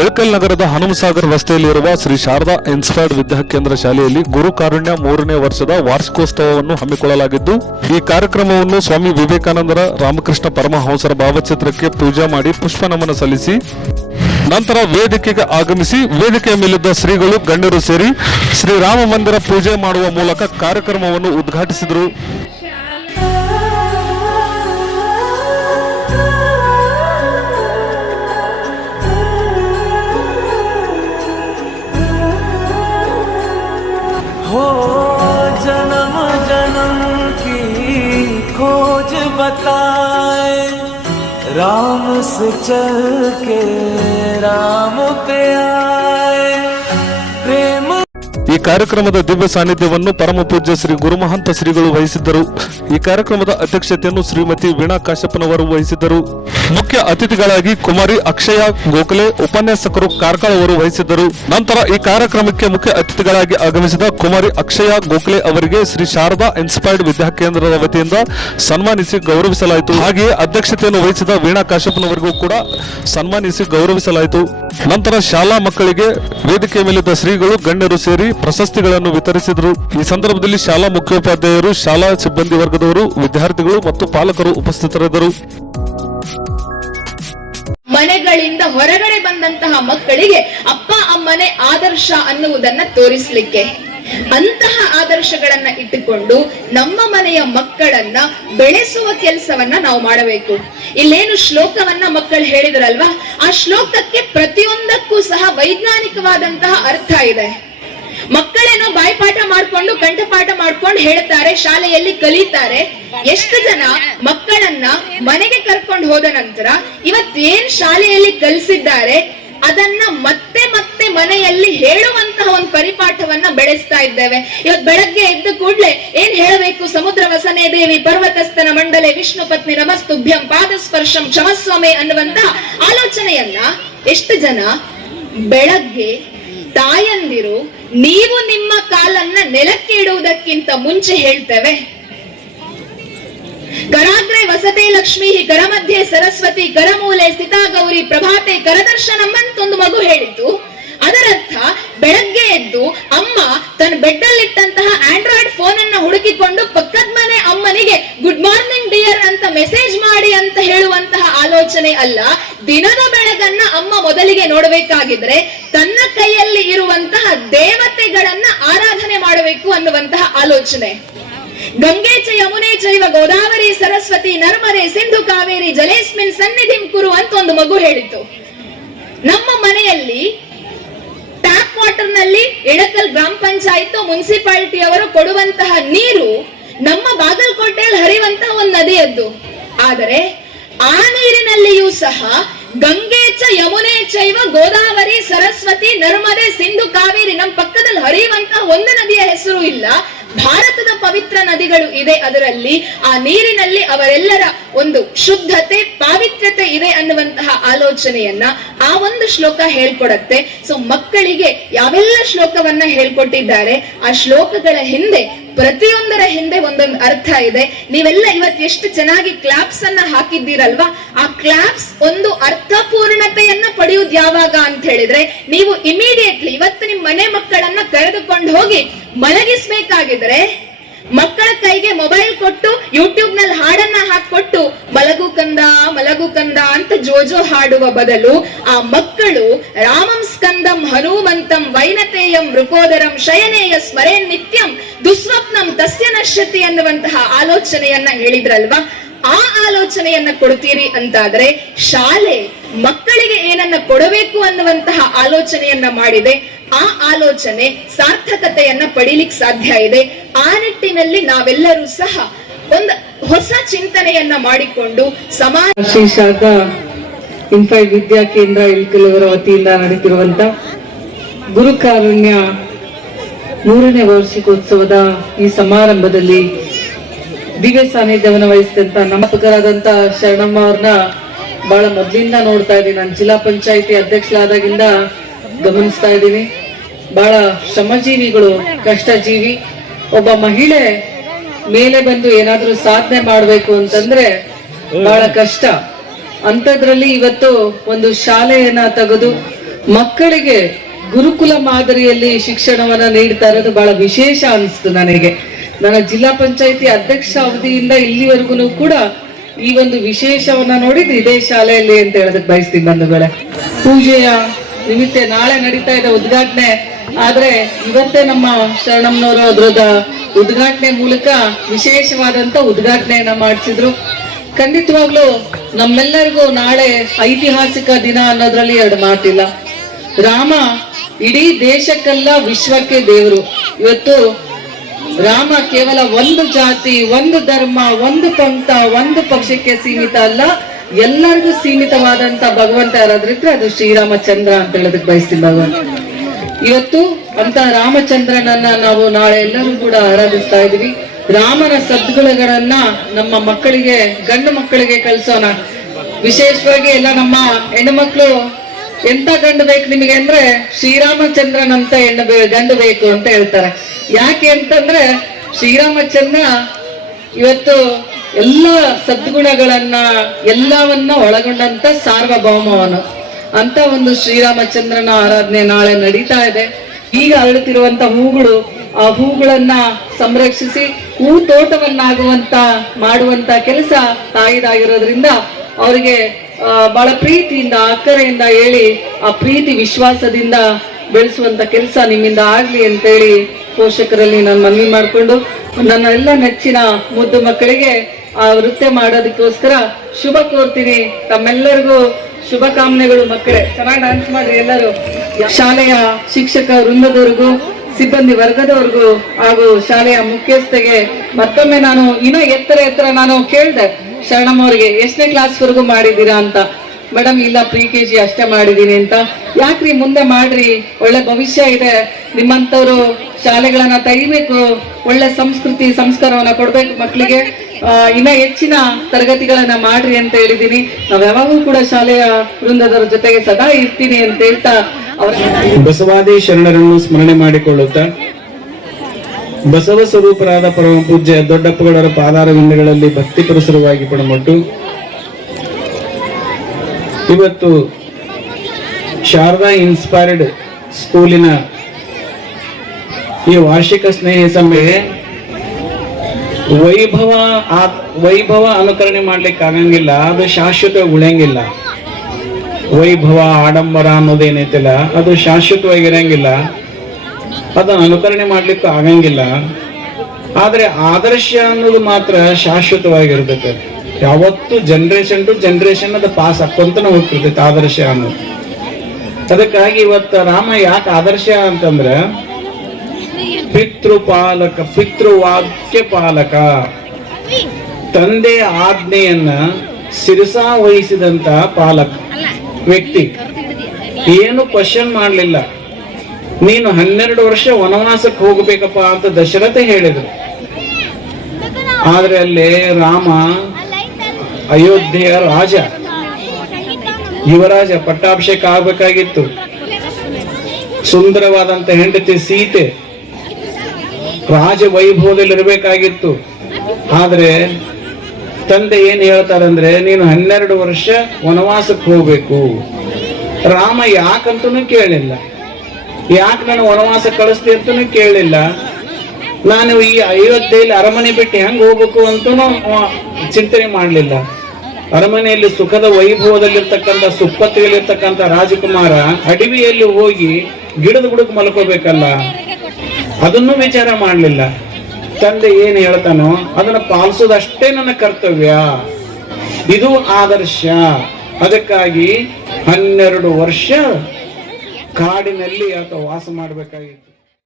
ಇಳಕಲ್ ನಗರದ ಹನುಮಸಾಗರ್ ರಸ್ತೆಯಲ್ಲಿರುವ ಶ್ರೀ ಶಾರದಾ ಇನ್ಸ್ಪೈರ್ಡ್ ವಿದ್ಯಾಕೇಂದ್ರ ಶಾಲೆಯಲ್ಲಿ ಗುರು ಕಾರುಣ್ಯ ಮೂರನೇ ವರ್ಷದ ವಾರ್ಷಿಕೋತ್ಸವವನ್ನು ಹಮ್ಮಿಕೊಳ್ಳಲಾಗಿದ್ದು, ಈ ಕಾರ್ಯಕ್ರಮವನ್ನು ಸ್ವಾಮಿ ವಿವೇಕಾನಂದರ ರಾಮಕೃಷ್ಣ ಪರಮಹಂಸರ ಭಾವಚಿತ್ರಕ್ಕೆ ಪೂಜೆ ಮಾಡಿ ಪುಷ್ಪ ನಮನ ಸಲ್ಲಿಸಿ, ನಂತರ ವೇದಿಕೆಗೆ ಆಗಮಿಸಿ ವೇದಿಕೆಯ ಮೇಲಿದ್ದ ಶ್ರೀಗಳು ಗಣ್ಯರು ಸೇರಿ ಶ್ರೀರಾಮ ಮಂದಿರ ಪೂಜೆ ಮಾಡುವ ಮೂಲಕ ಕಾರ್ಯಕ್ರಮವನ್ನು ಉದ್ಘಾಟಿಸಿದರು. खोज बताए राम से चल के राम पे प्रेम ಈ ಕಾರ್ಯಕ್ರಮದ ದಿವ್ಯ ಸಾನ್ನಿಧ್ಯವನ್ನು ಪರಮ ಪೂಜ್ಯ ಶ್ರೀ ಗುರುಮಹಂತ ಶ್ರೀಗಳು ವಹಿಸಿದ್ದರು. ಈ ಕಾರ್ಯಕ್ರಮದ ಅಧ್ಯಕ್ಷತೆಯನ್ನು ಶ್ರೀಮತಿ ವೀಣಾ ಕಾಶ್ಯಪ್ಪನವರು ವಹಿಸಿದ್ದರು. ಮುಖ್ಯ ಅತಿಥಿಗಳಾಗಿ ಕುಮಾರಿ ಅಕ್ಷಯ ಗೋಖಲೆ, ಉಪನ್ಯಾಸಕರು ಕಾರ್ಕಳ ಅವರು ವಹಿಸಿದ್ದರು. ನಂತರ ಈ ಕಾರ್ಯಕ್ರಮಕ್ಕೆ ಮುಖ್ಯ ಅತಿಥಿಗಳಾಗಿ ಆಗಮಿಸಿದ ಕುಮಾರಿ ಅಕ್ಷಯ ಗೋಖಲೆ ಅವರಿಗೆ ಶ್ರೀ ಶಾರದಾ ಇನ್ಸ್ಪೈರ್ಡ್ ವಿದ್ಯಾಕೇಂದ್ರದ ವತಿಯಿಂದ ಸನ್ಮಾನಿಸಿ ಗೌರವಿಸಲಾಯಿತು. ಹಾಗೆಯೇ ಅಧ್ಯಕ್ಷತೆಯನ್ನು ವಹಿಸಿದ ವೀಣಾ ಕಾಶ್ಯಪ್ಪನವರಿಗೂ ಕೂಡ ಸನ್ಮಾನಿಸಿ ಗೌರವಿಸಲಾಯಿತು. ನಂತರ ಶಾಲಾ ಮಕ್ಕಳಿಗೆ ವೇದಿಕೆ ಮೇಲಿದ್ದ ಶ್ರೀಗಳು ಗಣ್ಯರು ಸೇರಿ ಪ್ರಶಸ್ತಿಗಳನ್ನು ವಿತರಿಸಿದರು. ಈ ಸಂದರ್ಭದಲ್ಲಿ ಶಾಲಾ ಮುಖ್ಯೋಪಾಧ್ಯಾಯರು, ಶಾಲಾ ಸಿಬ್ಬಂದಿ ವರ್ಗದವರು, ವಿದ್ಯಾರ್ಥಿಗಳು ಮತ್ತು ಪಾಲಕರು ಉಪಸ್ಥಿತರಿದ್ದರು. ಮನೆಗಳಿಂದ ಹೊರಗಡೆ ಬಂದಂತಹ ಮಕ್ಕಳಿಗೆ ಅಪ್ಪ, ಅಮ್ಮನೆ ಆದರ್ಶ ಅನ್ನುವುದನ್ನ ತೋರಿಸಲಿಕ್ಕೆ. ಅಂತಹ ಆದರ್ಶಗಳನ್ನ ಇಟ್ಟುಕೊಂಡು ನಮ್ಮ ಮನೆಯ ಮಕ್ಕಳನ್ನ ಬೆಳೆಸುವ ಕೆಲಸವನ್ನ ನಾವು ಮಾಡಬೇಕು. ಇಲ್ಲೇನು ಶ್ಲೋಕವನ್ನ ಮಕ್ಕಳು ಹೇಳಿದ್ರಲ್ವಾ? ಆ ಶ್ಲೋಕಕ್ಕೆ ಪ್ರತಿಯೊಂದಕ್ಕೂ ಸಹ ವೈಜ್ಞಾನಿಕವಾದಂತಹ ಅರ್ಥ ಇದೆ. ಮಕ್ಕಳೇನೋ ಬಾಯ್ಪಾಠ ಮಾಡ್ಕೊಂಡು ಕಂಠಪಾಠ ಮಾಡ್ಕೊಂಡು ಹೇಳ್ತಾರೆ ಶಾಲೆಯಲ್ಲಿ ಕಲಿತಾರೆ. ಎಷ್ಟು ಜನ ಮಕ್ಕಳನ್ನ ಮನೆಗೆ ಕರ್ಕೊಂಡು ಹೋದ ನಂತರ ಇವತ್ತೇನ್ ಶಾಲೆಯಲ್ಲಿ ಕಲಿಸಿದ್ದಾರೆ, ಅದನ್ನ ಮತ್ತೆ ಮತ್ತೆ ಮನೆಯಲ್ಲಿ ಹೇಳುವಂತಹ ಒಂದು ಪರಿಪಾಠವನ್ನ ಬೆಳೆಸ್ತಾ ಇದ್ದೇವೆ. ಇವತ್ ಬೆಳಗ್ಗೆ ಎದ್ದ ಕೂಡ್ಲೆ ಏನ್ ಹೇಳಬೇಕು? ಸಮುದ್ರ ವಸನೆ ದೇವಿ ಪರ್ವತಸ್ಥನ ಮಂಡಲೆ ವಿಷ್ಣು ಪತ್ನಿ ನಮಸ್ತುಭ್ಯಂ ಪಾದಸ್ಪರ್ಶಂ ಕ್ಷಮಸ್ವಾಮಿ ಅನ್ನುವಂತ ಆಲೋಚನೆಯನ್ನ ಎಷ್ಟು ಜನ ಬೆಳಗ್ಗೆ ತಾಯಂದಿರು ನೀವು ನಿಮ್ಮ ಕಾಲನ್ನ ನೆಲಕ್ಕೆ ಇಡುವುದಕ್ಕಿಂತ ಮುಂಚೆ ಹೇಳ್ತೇವೆ. ಕರಾಗ್ರೆ ವಸತೆ ಲಕ್ಷ್ಮಿ ಕರಮಧ್ಯೆ ಸರಸ್ವತಿ ಕರಮೂಲೆ ಸ್ಥಿತಾಗೌರಿ ಪ್ರಭಾತೆ ಕರದರ್ಶನ ಒಂದು ಮಗು ಹೇಳಿತು ಅದರರ್ಥ ಬೆಳಗ್ಗೆ ಎದ್ದು ಅಮ್ಮ ತನ್ನ ಬೆಡ್ ಅಲ್ಲಿಟ್ಟಂತಹ ಆಂಡ್ರಾಯ್ಡ್ ಫೋನ್ ಅನ್ನ ಹುಡುಕಿಕೊಂಡು ಪಕ್ಕದ ಮನೆ ಅಮ್ಮನಿಗೆ ಗುಡ್ ಮಾರ್ನಿಂಗ್ ಡಿಯರ್ ಅಂತ ಮೆಸೇಜ್ ಮಾಡಿ ಅಂತ ಹೇಳುವಂತಹ ಆಲೋಚನೆ ಅಲ್ಲ. ದಿನದ ಬೆಳಗನ್ನ ಅಮ್ಮ ಮೊದಲಿಗೆ ನೋಡಬೇಕಾಗಿದ್ರೆ ತನ್ನ ಕೈಯಲ್ಲಿ ಇರುವಂತಹ ದೇವತೆಗಳನ್ನ ಆರಾಧನೆ ಮಾಡಬೇಕು ಅನ್ನುವಂತಹ ಆಲೋಚನೆ. ಗಂಗೆ ಚ ಯಮುನೆ ಚೈವ ಗೋದಾವರಿ ಸರಸ್ವತಿ ನರ್ಮರೆ ಸಿಂಧು ಕಾವೇರಿ ಜಲೇಸ್ಮಿನ್ ಸನ್ನಿಧಿಂ ಕುರು ಅಂತ ಒಂದು ಮಗು ಹೇಳಿತು. ನಮ್ಮ ಮನೆಯಲ್ಲಿ ಟ್ಯಾಪ್ ವಾಟರ್ನಲ್ಲಿ ಎಳಕಲ್ ಗ್ರಾಮ ಪಂಚಾಯತ್, ಮುನ್ಸಿಪಾಲಿಟಿ ಅವರು ಕೊಡುವಂತಹ ನೀರು ನಮ್ಮ ಬಾಗಲಕೋಟೆಯಲ್ಲಿ ಹರಿಯುವಂತಹ ಒಂದು ನದಿಯದ್ದು. ಆದರೆ ಸಹ ಗಂಗೆ ಚ ಯಮುನೆ ಚೈವ ಗೋದಾವರಿ ಸರಸ್ವತಿ ನರ್ಮದೆ ಸಿಂಧು ಕಾವೇರಿ. ನಮ್ಮ ಪಕ್ಕದಲ್ಲಿ ಹರಿಯುವಂತ ಒಂದು ನದಿಯ ಹೆಸರು ಇಲ್ಲ. ಭಾರತದ ಪವಿತ್ರ ನದಿಗಳು ಇದೆ ಅದರಲ್ಲಿ. ಆ ನೀರಿನಲ್ಲಿ ಅವರೆಲ್ಲರ ಒಂದು ಶುದ್ಧತೆ, ಪಾವಿತ್ರ್ಯತೆ ಇದೆ ಅನ್ನುವಂತಹ ಆಲೋಚನೆಯನ್ನ ಆ ಒಂದು ಶ್ಲೋಕ ಹೇಳ್ಕೊಡತ್ತೆ. ಸೊ ಮಕ್ಕಳಿಗೆ ಯಾವೆಲ್ಲ ಶ್ಲೋಕವನ್ನ ಹೇಳ್ಕೊಟ್ಟಿದ್ದಾರೆ, ಆ ಶ್ಲೋಕಗಳ ಹಿಂದೆ, ಪ್ರತಿಯೊಂದರ ಹಿಂದೆ ಒಂದೊಂದು ಅರ್ಥ ಇದೆ. ನೀವೆಲ್ಲ ಇವತ್ತು ಎಷ್ಟು ಚೆನ್ನಾಗಿ ಕ್ಲಾಪ್ಸ್ ಅನ್ನ ಹಾಕಿದ್ದೀರಲ್ವಾ? ಆ ಕ್ಲಾಪ್ಸ್ ಒಂದು ಅರ್ಥಪೂರ್ಣತೆಯನ್ನ ಪಡೆಯುವುದು ಯಾವಾಗ ಅಂತ ಹೇಳಿದ್ರೆ, ನೀವು ಇಮಿಡಿಯೇಟ್ಲಿ ಇವತ್ತು ನಿಮ್ ಮನೆ ಮಕ್ಕಳನ್ನ ಕರೆದುಕೊಂಡು ಹೋಗಿ ಮಲಗಿಸ್ಬೇಕಾಗಿದ್ರೆ ಮಕ್ಕಳ ಕೈಗೆ ಮೊಬೈಲ್ ಕೊಟ್ಟು ಯೂಟ್ಯೂಬ್ನಲ್ಲಿ ಹಾಡನ್ನ ಹಾಕೊಟ್ಟು ಮಲಗು ಕಂದ ಮಲಗು ಕಂದ ಅಂತ ಜೋಜೋ ಹಾಡುವ ಬದಲು ಆ ಮಕ್ಕಳು ರಾಮಂ ಸ್ಕಂದಂ ಹನುಮಂತಂ ವೈನತೇಯಂ ಮೃಕೋದರಂ ಶಯನೇಯ ಸ್ಮರೇ ನಿತ್ಯಂ ದುಸ್ವಪ್ನಂ ತಸ್ಯ ನಶ್ಯತಿ ಅನ್ನುವಂತಹ ಆಲೋಚನೆಯನ್ನ ಹೇಳಿದ್ರಲ್ವಾ? ಆ ಆಲೋಚನೆಯನ್ನ ಕೊಡ್ತೀರಿ ಅಂತಾದ್ರೆ ಶಾಲೆ ಮಕ್ಕಳಿಗೆ ಏನನ್ನ ಕೊಡಬೇಕು ಅನ್ನುವಂತಹ ಆಲೋಚನೆಯನ್ನ ಮಾಡಿದೆ. ಆ ಆಲೋಚನೆ, ಸಾರ್ಥಕತೆಯನ್ನ ಪಡೀಲಿಕ್ಕೆ ಸಾಧ್ಯ ಇದೆ. ಆ ನಿಟ್ಟಿನಲ್ಲಿ ನಾವೆಲ್ಲರೂ ಸಹ ಒಂದು ಹೊಸ ಚಿಂತನೆಯನ್ನ ಮಾಡಿಕೊಂಡು ಸಮಾಜ ವಿಶೇಷಾದ ಇನ್ಫೈ ವಿದ್ಯಾ ಕೇಂದ್ರ ಇಳ್ಕಲವರ ವತಿಯಿಂದ ನಡೆದಿರುವಂತ ಗುರುಕಾರುಣ್ಯ ಮೂರನೇ ವಾರ್ಷಿಕೋತ್ಸವದ ಈ ಸಮಾರಂಭದಲ್ಲಿ ದಿವ್ಯ ಸಾನ್ನಿಧ್ಯವನ್ನು ವಹಿಸಿದಂತ ನಮ್ಮಪಕರಾದಂತ ಶರಣಮ್ಮ ಅವ್ರನ್ನ ಬಹಳ ಮೊದಲಿಂದ ನೋಡ್ತಾ ಇದ್ದೀನಿ. ನಾನು ಜಿಲ್ಲಾ ಪಂಚಾಯಿತಿ ಅಧ್ಯಕ್ಷರಾದಾಗಿಂದ ಗಮನಿಸ್ತಾ ಇದ್ದೀನಿ. ಬಹಳ ಶ್ರಮಜೀವಿಗಳು ಕಷ್ಟ ಜೀವಿ ಒಬ್ಬ ಮಹಿಳೆ ಮೇಲೆ ಬಂದು ಏನಾದ್ರೂ ಸಾಧನೆ ಮಾಡ್ಬೇಕು ಅಂತಂದ್ರೆ ಬಹಳ ಕಷ್ಟ. ಅಂಥದ್ರಲ್ಲಿ ಇವತ್ತು ಒಂದು ಶಾಲೆಯನ್ನ ತೆಗೆದು ಮಕ್ಕಳಿಗೆ ಗುರುಕುಲ ಮಾದರಿಯಲ್ಲಿ ಶಿಕ್ಷಣವನ್ನ ನೀಡ್ತಾ ಇರೋದು ಬಹಳ ವಿಶೇಷ ಅನಿಸ್ತು ನನಗೆ. ನನ್ನ ಜಿಲ್ಲಾ ಪಂಚಾಯತಿ ಅಧ್ಯಕ್ಷ ಅವಧಿಯಿಂದ ಇಲ್ಲಿವರೆಗೂ ಕೂಡ ಈ ಒಂದು ವಿಶೇಷವನ್ನ ನೋಡಿದ್ದು ಇದೇ ಶಾಲೆಯಲ್ಲಿ ಅಂತ ಹೇಳೋದಕ್ಕೆ ಬಯಸ್ತೀನಿ ಬಂಧುಗಳೇ. ಪೂಜೆಯ ನಿಮಿತ್ತ ನಾಳೆ ನಡೀತಾ ಇದೆ ಉದ್ಘಾಟನೆ. ಆದ್ರೆ ಇವತ್ತೇ ನಮ್ಮ ಶರಣಮ್ನವರು ಅದ್ರದ ಉದ್ಘಾಟನೆ ಮೂಲಕ ವಿಶೇಷವಾದಂತ ಉದ್ಘಾಟನೆಯನ್ನ ಮಾಡಿಸಿದ್ರು. ಖಂಡಿತವಾಗ್ಲೂ ನಮ್ಮೆಲ್ಲರಿಗೂ ನಾಳೆ ಐತಿಹಾಸಿಕ ದಿನ ಅನ್ನೋದ್ರಲ್ಲಿ ಎರಡು ಮಾತಿಲ್ಲ. ರಾಮ ಇಡೀ ದೇಶಕ್ಕೆಲ್ಲ ವಿಶ್ವಕ್ಕೆ ದೇವರು. ಇವತ್ತು ರಾಮ ಕೇವಲ ಒಂದು ಜಾತಿ, ಒಂದು ಧರ್ಮ, ಒಂದು ಪಂಥ, ಒಂದು ಪಕ್ಷಕ್ಕೆ ಸೀಮಿತ ಅಲ್ಲ. ಎಲ್ಲರಿಗೂ ಸೀಮಿತವಾದಂತ ಭಗವಂತ ಯಾರಾದ್ರಿದ್ರೆ ಅದು ಶ್ರೀರಾಮಚಂದ್ರ ಅಂತ ಹೇಳೋದಕ್ಕೆ ಬಯಸ್ತೀನಿ ಭಗವಂತ. ಇವತ್ತು ಅಂತ ರಾಮಚಂದ್ರನನ್ನ ನಾವು ನಾಳೆ ಎಲ್ಲರೂ ಕೂಡ ಆರಾಧಿಸ್ತಾ ಇದೀವಿ ರಾಮನ ಸದ್ಗುಣಗಳನ್ನ ನಮ್ಮ ಮಕ್ಕಳಿಗೆ, ಗಂಡು ಮಕ್ಕಳಿಗೆ ಕಲಿಸೋಣ ವಿಶೇಷವಾಗಿ ಎಲ್ಲ ನಮ್ಮ ಹೆಣ್ಣು ಮಕ್ಕಳು ಎಂತ ಗಂಡು ಬೇಕು ನಿಮಗೆ ಅಂದ್ರೆ ಶ್ರೀರಾಮಚಂದ್ರನಂತ ಹೆಣ್ಣು ಗಂಡು ಬೇಕು ಅಂತ ಹೇಳ್ತಾರೆ. ಯಾಕೆ ಅಂತಂದ್ರೆ ಶ್ರೀರಾಮಚಂದ್ರ ಇವತ್ತು ಎಲ್ಲ ಸದ್ಗುಣಗಳನ್ನ ಎಲ್ಲವನ್ನ ಒಳಗೊಂಡಂತ ಸಾರ್ವಭೌಮವನು. ಅಂತ ಒಂದು ಶ್ರೀರಾಮಚಂದ್ರನ ಆರಾಧನೆ ನಾಳೆ ನಡೀತಾ ಇದೆ. ಈಗ ಅರಳುತ್ತಿರುವಂತ ಹೂಗಳು, ಆ ಹೂಗಳನ್ನ ಸಂರಕ್ಷಿಸಿ ಹೂ ತೋಟವನ್ನಾಗುವಂತ ಮಾಡುವಂತ ಕೆಲಸ ತಾಯಿದಾಗಿರೋದ್ರಿಂದ ಅವರಿಗೆ ಬಹಳ ಪ್ರೀತಿಯಿಂದ ಅಕ್ಕರೆಯಿಂದ ಹೇಳಿ, ಆ ಪ್ರೀತಿ ವಿಶ್ವಾಸದಿಂದ ಬೆಳೆಸುವಂತ ಕೆಲಸ ನಿಮ್ಮಿಂದ ಆಗ್ಲಿ ಅಂತೇಳಿ ಪೋಷಕರಲ್ಲಿ ನಾನು ಮನವಿ ಮಾಡಿಕೊಂಡು, ನನ್ನ ಎಲ್ಲ ನೆಚ್ಚಿನ ಮುದ್ದು ಮಕ್ಕಳಿಗೆ ಆ ನೃತ್ಯ ಮಾಡೋದಕ್ಕೋಸ್ಕರ ಶುಭ ಕೋರ್ತೀನಿ. ತಮ್ಮೆಲ್ಲರಿಗೂ ಶುಭ ಕಾಮನೆಗಳು ಮಕ್ಕಳೇ. ಚೆನ್ನಾಗಿ ಡಾನ್ಸ್ ಮಾಡ್ರಿ ಎಲ್ಲರೂ. ಶಾಲೆಯ ಶಿಕ್ಷಕ ವೃಂದದವರೆಗೂ, ಸಿಬ್ಬಂದಿ ವರ್ಗದವರೆಗೂ ಹಾಗೂ ಶಾಲೆಯ ಮುಖ್ಯಸ್ಥೆಗೆ ಮತ್ತೊಮ್ಮೆ ನಾನು ಇನ್ನೂ ಎತ್ತರ ಎತ್ತರ ನಾನು ಕೇಳ್ದೆ. ಶರಣಮ್ಮ ಅವ್ರಿಗೆ ಎಷ್ಟನೇ ಕ್ಲಾಸ್ ವರೆಗೂ ಮಾಡಿದ್ದೀರಾ ಅಂತ. ಮೇಡಮ್ ಇಲ್ಲ ಪ್ರಿ ಕೆ ಜಿ ಅಷ್ಟೇ ಮಾಡಿದೀನಿ ಅಂತ. ಯಾಕ್ರಿ ಮುಂದೆ ಮಾಡ್ರಿ? ಒಳ್ಳೆ ಭವಿಷ್ಯ ಇದೆ. ನಿಮ್ಮಂಥವ್ರು ಶಾಲೆಗಳನ್ನ ತೆಗಿಬೇಕು. ಒಳ್ಳೆ ಸಂಸ್ಕೃತಿ, ಸಂಸ್ಕಾರವನ್ನ ಕೊಡ್ಬೇಕು ಮಕ್ಕಳಿಗೆ. ಇನ್ನ ಹೆಚ್ಚಿನ ತರಗತಿಗಳನ್ನ ಮಾಡ್ರಿ ಅಂತ ಹೇಳಿದೀನಿ ನಾವ್ ಯಾವಾಗಲೂ ಕೂಡ ಶಾಲೆಯ ವೃಂದದವ್ರ ಜೊತೆಗೆ ಸದಾ ಇರ್ತೀನಿ ಅಂತ ಹೇಳ್ತಾ ಅವರ ಬಸವಾದಿ ಶರಣರನ್ನು ಸ್ಮರಣೆ ಮಾಡಿಕೊಳ್ಳುತ್ತಾ? ಬಸವ ಸ್ವರೂಪರಾದ ಪರಮ ಪೂಜ್ಯ ದೊಡ್ಡಪ್ಪಗಳವರ ಪಾದಾರವಿಂದಗಳಲ್ಲಿ ಭಕ್ತಿ ಪುರಸರವಾಗಿ ಪಡಮಟ್ಟು ಇವತ್ತು ಶಾರದಾ ಇನ್ಸ್ಪೈರ್ಡ್ ಸ್ಕೂಲಿನ ಈ ವಾರ್ಷಿಕ ಸ್ನೇಹ ಸಭೆ ವೈಭವ ಆ ವೈಭವ ಅನುಕರಣೆ ಮಾಡ್ಲಿಕ್ಕೆ ಆಗಂಗಿಲ್ಲ, ಅದು ಶಾಶ್ವತ ಉಳಿಯಂಗಿಲ್ಲ. ವೈಭವ, ಆಡಂಬರ ಅನ್ನೋದೇನೈತಿಲ್ಲ ಅದು ಶಾಶ್ವತವಾಗಿರಂಗಿಲ್ಲ ಅದು ಅನುಕರಣೆ ಮಾಡ್ಲಿಕ್ಕೂ ಆಗಂಗಿಲ್ಲ. ಆದರೆ ಆದರ್ಶ ಅನ್ನೋದು ಮಾತ್ರ ಶಾಶ್ವತವಾಗಿರ್ತೈತೆ ಯಾವತ್ತು ಜನರೇಷನ್ ಟು ಜನರೇಷನ್ ಅದು ಪಾಸ್ ಹಾಕೊಂತಾನೆ ಹೋಗ್ತಿರ್ತೈತೆ ಆದರ್ಶ ಅನ್ನೋದು. ಅದಕ್ಕಾಗಿ ಇವತ್ತು ರಾಮ ಯಾಕೆ ಆದರ್ಶ ಅಂತಂದ್ರ ಪಿತೃಪಾಲಕ ಪಿತೃವಾಕ್ಯ ಪಾಲಕ ತಂದೆ ಆಜ್ಞೆಯನ್ನ ಸಿರಸಾ ವಹಿಸಿದಂತ ಪಾಲಕ ವ್ಯಕ್ತಿ. ಏನು ಕ್ವಶನ್ ಮಾಡಲಿಲ್ಲ. ನೀನು ಹನ್ನೆರಡು ವರ್ಷ ವನವಾಸಕ್ಕೆ ಹೋಗಬೇಕಪ್ಪ ಅಂತ ದಶರಥ ಹೇಳಿದ್ರು. ಆದ್ರೆ ಅಲ್ಲಿ ರಾಮ, ಅಯೋಧ್ಯೆಯ ರಾಜ, ಯುವರಾಜ ಪಟ್ಟಾಭಿಷೇಕ ಆಗ್ಬೇಕಾಗಿತ್ತು. ಸುಂದರವಾದಂತ ಹೆಂಡತಿ ಸೀತೆ ರಾಜ ವೈಭವದಲ್ಲಿ ಇರಬೇಕಾಗಿತ್ತು ಆದ್ರೆ ತಂದೆ ಏನ್ ಹೇಳ್ತಾರಂದ್ರೆ, ನೀನು ಹನ್ನೆರಡು ವರ್ಷ ವನವಾಸಕ್ಕೆ ಹೋಗ್ಬೇಕು. ರಾಮ ಯಾಕಂತನೂ ಕೇಳಿಲ್ಲ. ಯಾಕೆ ನಾನು ವನವಾಸ ಕಳಿಸ್ತೀ ಅಂತನೂ ಕೇಳಿಲ್ಲ. ನಾನು ಈ ಅಯೋಧ್ಯೆಯಲ್ಲಿ ಅರಮನೆ ಬಿಟ್ಟು ಹೆಂಗ್ ಹೋಗ್ಬೇಕು ಅಂತನೂ ಚಿಂತನೆ ಮಾಡಲಿಲ್ಲ. ಅರಮನೆಯಲ್ಲಿ ಸುಖದ ವೈಭವದಲ್ಲಿರ್ತಕ್ಕಂಥ ಸುಪ್ಪತ್ತಿಯಲ್ಲಿರ್ತಕ್ಕಂಥ ರಾಜಕುಮಾರ ಅಡವಿಯಲ್ಲಿ ಹೋಗಿ ಗಿಡದ ಬುಡಕ್ಕೆ ಮಲ್ಕೋಬೇಕಲ್ಲ. ಅದನ್ನು ವಿಚಾರ ಮಾಡಲಿಲ್ಲ. ತಂದೆ ಏನು ಹೇಳ್ತಾನೋ ಅದನ್ನು ಪಾಲಿಸೋದಷ್ಟೇ ನನ್ನ ಕರ್ತವ್ಯ. ಇದು ಆದರ್ಶ. ಅದಕ್ಕಾಗಿ ಹನ್ನೆರಡು ವರ್ಷ ಕಾಡಿನಲ್ಲಿ ಆತ ವಾಸ ಮಾಡಬೇಕಾಗಿತ್ತು.